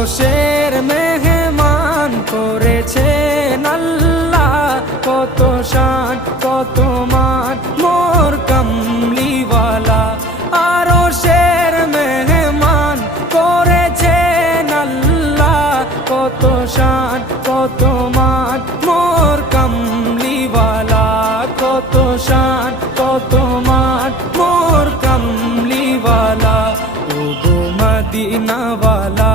আরশের মেহমান করেছেন আল্লাহ, কত শান কত মান মোর কামলিওয়ালা। আরশের মেহমান করেছেন আল্লাহ, কত শান কত মান মোর কামলিওয়ালা, কত শান কত মান মোর কামলিওয়ালা। ও গো মদিনাওয়ালা